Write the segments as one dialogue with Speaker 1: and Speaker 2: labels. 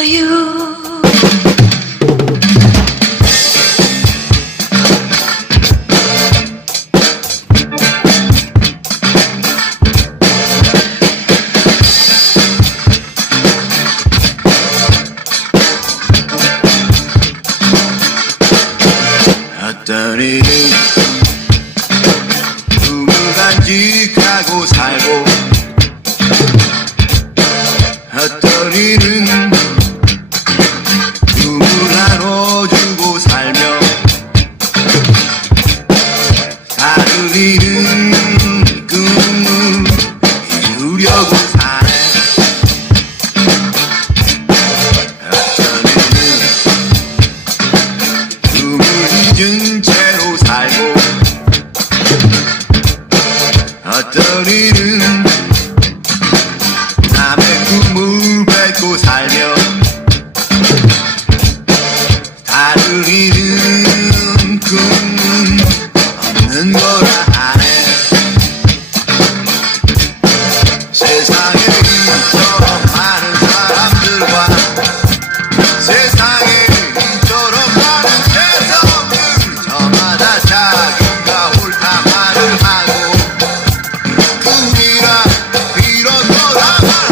Speaker 1: you
Speaker 2: 어떠니 꿈을 간직하고 살고 울리는 꿈을 이루려고 사는 어떤 애는 꿈을 잊은 자기가 옳다 말을 하고 꿈이라 이런 거라.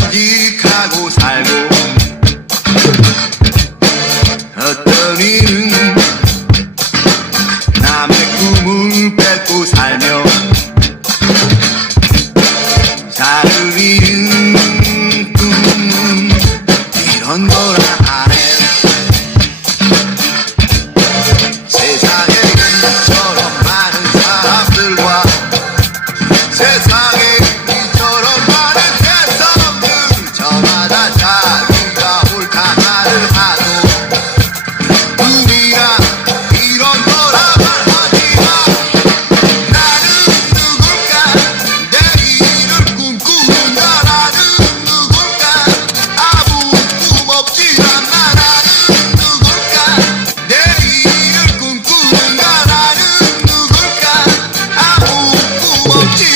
Speaker 2: 간직하고 살고 어떤 이는 남의 꿈을 뺏고 살며 살을 잃은 꿈 이런 거라 안해 করছি